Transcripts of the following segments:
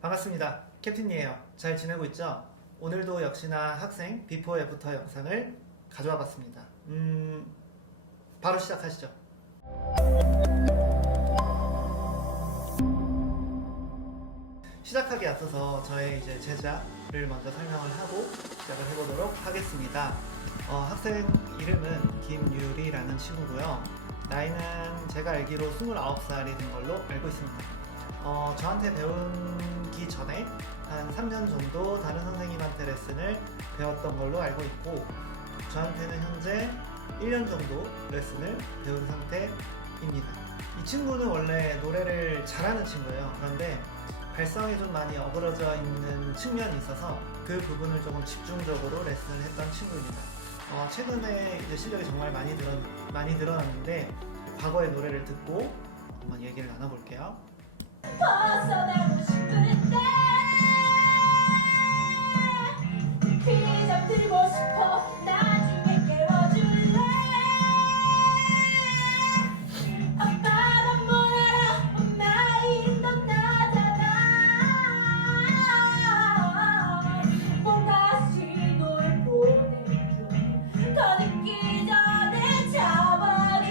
반갑습니다. 캡틴이에요. 잘 지내고 있죠? 오늘도 역시나 학생 비포 애프터 영상을 가져와 봤습니다. 바로 시작하시죠. 시작하기에 앞서서 저의 이제 제자를 먼저 설명을 하고 시작을 해보도록 하겠습니다. 학생 이름은 김유리라는 친구고요. 나이는 제가 알기로 29살이 된 걸로 알고 있습니다. 저한테 배우기 전에 한 3년 정도 다른 선생님한테 레슨을 배웠던 걸로 알고 있고, 저한테는 현재 1년 정도 레슨을 배운 상태입니다. 이 친구는 원래 노래를 잘하는 친구예요. 그런데 발성이 좀 많이 어그러져 있는 측면이 있어서 그 부분을 조금 집중적으로 레슨을 했던 친구입니다. 최근에 이제 실력이 정말 많이 늘어났는데, 과거의 노래를 듣고 한번 얘기를 나눠볼게요. 벗어나고 싶은데 그냥 들고 싶어. 나중에 깨워줄래. 아빠란 뭘 알아. 엄마인 넌 나잖아. 뭔가 신호를 보내줘. 더 늦기 전에 잡아줘.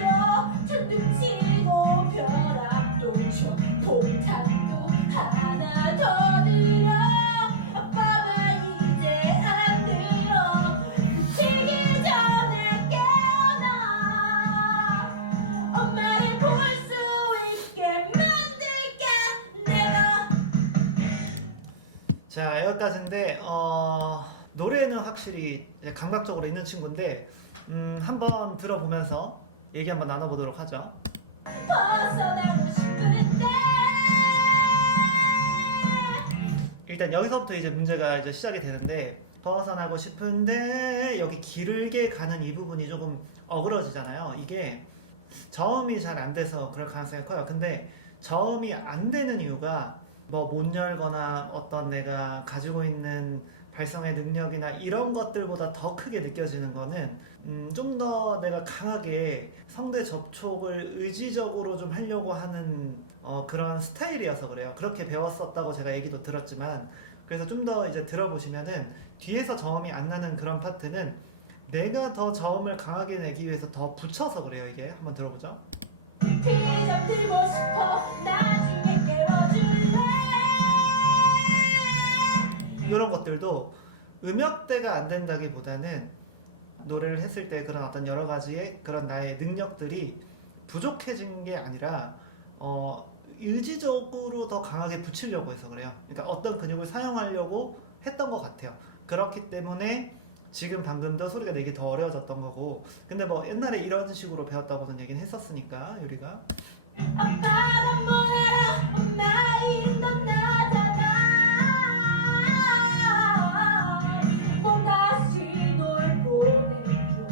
천둥 치고 벼락도 쳐. 폭탄도 하나 더 들여. 아빠가 이제 안 들어. 미치기 전에 깨어나. 엄마를 볼 수 있게 만들게 내가. 자, 여기까지인데 노래는 확실히 감각적으로 있는 친구인데, 한번 들어보면서 얘기 한번 나눠보도록 하죠. 벗어나고 싶은데 일단 여기서부터 이제 문제가 이제 시작이 되는데, 벗어나고 싶은데 여기 길게 가는 이 부분이 조금 어그러지잖아요. 이게 저음이 잘 안 돼서 그럴 가능성이 커요. 근데 저음이 안 되는 이유가 뭐 못 열거나 어떤 내가 가지고 있는 발성의 능력이나 이런 것들보다 더 크게 느껴지는 거는 좀 더 내가 강하게 성대 접촉을 의지적으로 좀 하려고 하는 그런 스타일이어서 그래요. 그렇게 배웠었다고 제가 얘기도 들었지만, 그래서 좀 더 이제 들어보시면은 뒤에서 저음이 안 나는 그런 파트는 내가 더 저음을 강하게 내기 위해서 더 붙여서 그래요. 이게 한번 들어보죠. 그냥 들고 싶어. 나중에 깨워줄래. 이런 것들도 음역대가 안 된다기보다는 노래를 했을 때 그런 어떤 여러 가지의 그런 나의 능력들이 부족해진 게 아니라 의지적으로 더 강하게 붙이려고 해서 그래요. 그러니까 어떤 근육을 사용하려고 했던 것 같아요. 그렇기 때문에 지금 방금도 소리가 내기 더 어려워졌던 거고, 근데 뭐 옛날에 이런 식으로 배웠다고는 얘기는 했었으니까 유리가. 아빠란 뭘 알아. 엄마인 넌 나잖아. 뭔가 신호를 보내줘.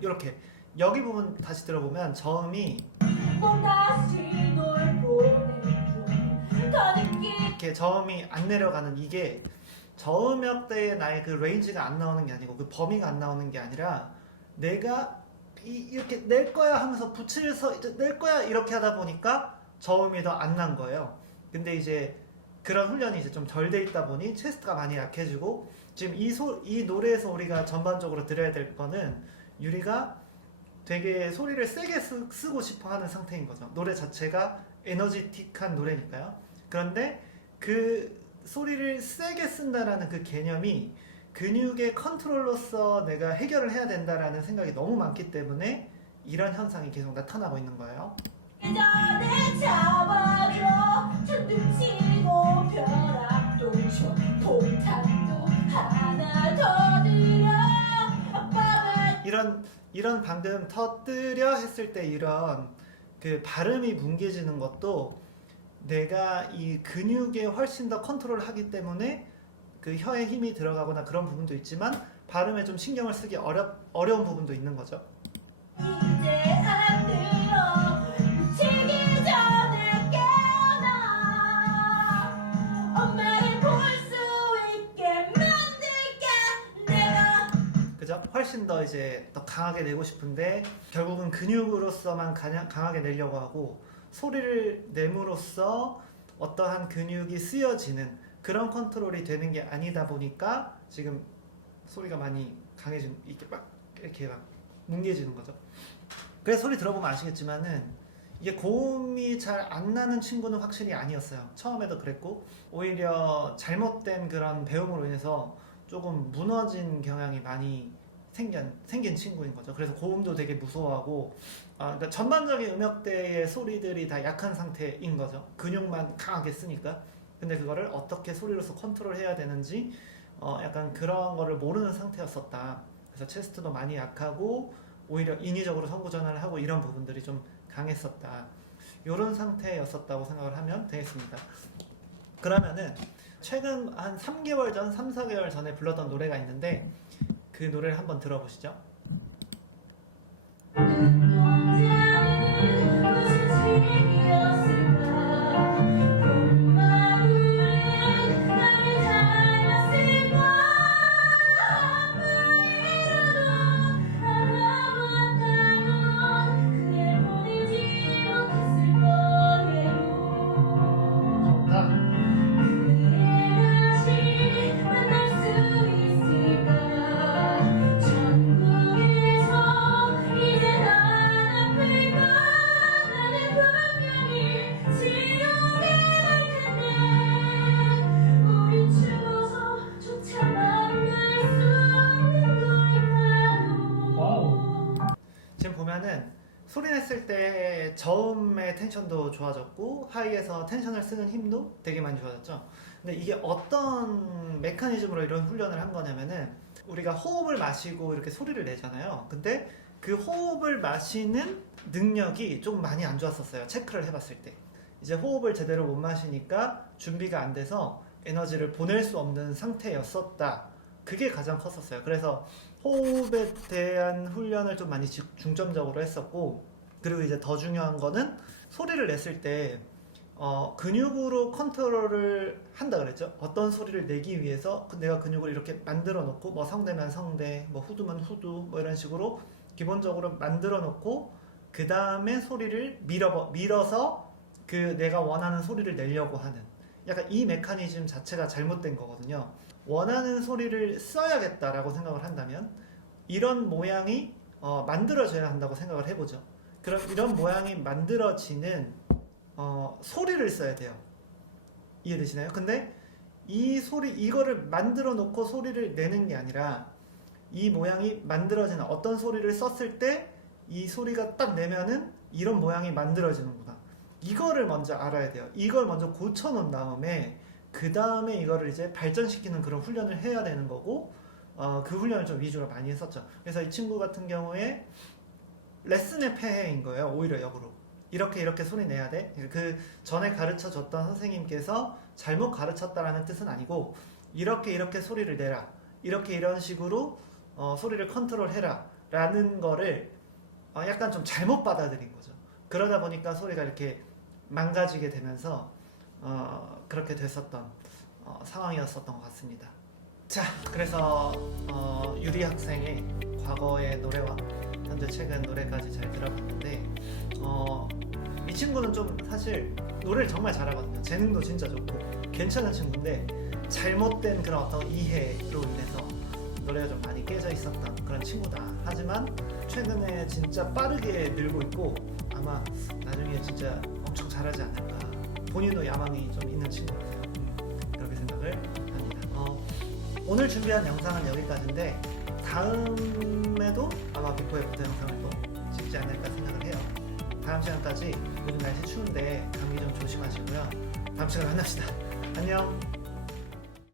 이렇게 여기 부분 다시 들어보면 저음이 뭔가 신호를 보내줘. 더 늦기 이렇게 저음이 안 내려가는, 이게 저음역대의 나의 그 레인지가 안 나오는 게 아니고 그 범위가 안 나오는 게 아니라 내가 이렇게 낼 거야 하면서 붙여서 이제 낼 거야 이렇게 하다 보니까 저음이 더 안 난 거예요. 근데 이제 그런 훈련이 이제 좀 덜 돼 있다 보니 체스트가 많이 약해지고, 지금 이 노래에서 우리가 전반적으로 들어야 될 거는 유리가 되게 소리를 세게 쓰고 싶어 하는 상태인 거죠. 노래 자체가 에너지틱한 노래니까요. 그런데 그 소리를 세게 쓴다라는 그 개념이 근육의 컨트롤로서 내가 해결을 해야 된다라는 생각이 너무 많기 때문에 이런 현상이 계속 나타나고 있는 거예요. 전에 잡아줘. 천둥 치고 벼락도 쳐. 폭탄도 하나 더 들여. 아빠가 이런 방금 터뜨려 했을 때 이런 그 발음이 뭉개지는 것도 내가 이 근육에 훨씬 더 컨트롤을 하기 때문에 그 혀에 힘이 들어가거나 그런 부분도 있지만, 발음에 좀 신경을 쓰기 어려운 부분도 있는 거죠. 이제 안 들어. 미치기 전에 깨어나. 엄마를 볼 수 있게 만들게 내가. 그죠? 훨씬 더 이제 더 강하게 내고 싶은데 결국은 근육으로서만 강하게 내려고 하고, 소리를 내므로써 어떠한 근육이 쓰여지는 그런 컨트롤이 되는 게 아니다 보니까 지금 소리가 많이 강해지는, 이렇게 막 뭉개지는 거죠. 그래서 소리 들어보면 아시겠지만은 이게 고음이 잘 안 나는 친구는 확실히 아니었어요. 처음에도 그랬고, 오히려 잘못된 그런 배움으로 인해서 조금 무너진 경향이 많이 생긴 친구인 거죠. 그래서 고음도 되게 무서워하고, 그러니까 전반적인 음역대의 소리들이 다 약한 상태인 거죠. 근육만 강하게 쓰니까. 근데 그거를 어떻게 소리로서 컨트롤해야 되는지 약간 그런 거를 모르는 상태였었다. 그래서 체스트도 많이 약하고 오히려 인위적으로 선구 전환을 하고 이런 부분들이 좀 강했었다. 이런 상태였었다고 생각을 하면 되겠습니다. 그러면은 최근 한 3개월 전, 3, 4개월 전에 불렀던 노래가 있는데 그 노래를 한번 들어보시죠. 눈동자는 무슨 색이었을까 봄마음은 나를 닮았을까 아무리 봐도 알아봤다면 그댈 보내지 못했을 거예요 그대 다시 만날 수 있을까 천국에서 이제 난 아플까 나는 분명히 지옥에 갈 텐데 우린 죽어서조차 만날 수 없는 걸까요 지금 보면은 소리 냈을 때 저음의 텐션도 좋아졌고 하이에서 텐션을 쓰는 힘도 되게 많이 좋아졌죠. 근데 이게 어떤 메커니즘으로 이런 훈련을 한 거냐면은 우리가 호흡을 마시고 이렇게 소리를 내잖아요. 근데 그 호흡을 마시는 능력이 좀 많이 안 좋았었어요. 체크를 해봤을 때. 이제 호흡을 제대로 못 마시니까 준비가 안 돼서 에너지를 보낼 수 없는 상태였었다. 그게 가장 컸었어요. 그래서 호흡에 대한 훈련을 좀 많이 중점적으로 했었고, 그리고 이제 더 중요한 거는 소리를 냈을 때 근육으로 컨트롤을 한다 그랬죠. 어떤 소리를 내기 위해서 내가 근육을 이렇게 만들어 놓고, 뭐 성대면 성대, 뭐 후두면 후두, 뭐 이런 식으로 기본적으로 만들어 놓고 그 다음에 소리를 밀어서 그 내가 원하는 소리를 내려고 하는, 약간 이 메커니즘 자체가 잘못된 거거든요. 원하는 소리를 써야겠다라고 생각을 한다면 이런 모양이 만들어져야 한다고 생각을 해보죠. 그럼 이런 모양이 만들어지는 소리를 써야 돼요. 이해되시나요? 근데 이거를 만들어 놓고 소리를 내는 게 아니라 이 모양이 만들어지는, 어떤 소리를 썼을 때 이 소리가 딱 내면은 이런 모양이 만들어지는구나. 이거를 먼저 알아야 돼요. 이걸 먼저 고쳐놓은 다음에 그 다음에 이거를 이제 발전시키는 그런 훈련을 해야 되는 거고, 그 훈련을 좀 위주로 많이 했었죠. 그래서 이 친구 같은 경우에 레슨의 폐해인 거예요. 오히려 역으로. 이렇게 소리 내야 돼. 그 전에 가르쳐 줬던 선생님께서 잘못 가르쳤다라는 뜻은 아니고, 이렇게 소리를 내라. 이런 식으로 소리를 컨트롤해라. 라는 거를 약간 좀 잘못 받아들인 거죠. 그러다 보니까 소리가 이렇게 망가지게 되면서 그렇게 됐었던 상황이었었던 것 같습니다. 자, 그래서 유리 학생의 과거의 노래와 현재 최근 노래까지 잘 들어봤는데, 이 친구는 좀 사실 노래를 정말 잘하거든요. 재능도 진짜 좋고 괜찮은 친구인데 잘못된 그런 어떤 이해로 인해서 노래가 좀 많이 깨져 있었던 그런 친구다. 하지만 최근에 진짜 빠르게 늘고 있고 아마 나중에 진짜 엄청 잘하지 않을까. 본인도 야망이 좀 있는 친구라서 그렇게 생각을 합니다. 오늘 준비한 영상은 여기까지인데 다음에도 아마 비포 애프터 영상을 또 찍지 않을까 생각을 해요. 다음 시간까지 요즘 날씨 추운데 감기 좀 조심하시고요. 다음 시간에 만납시다. 안녕.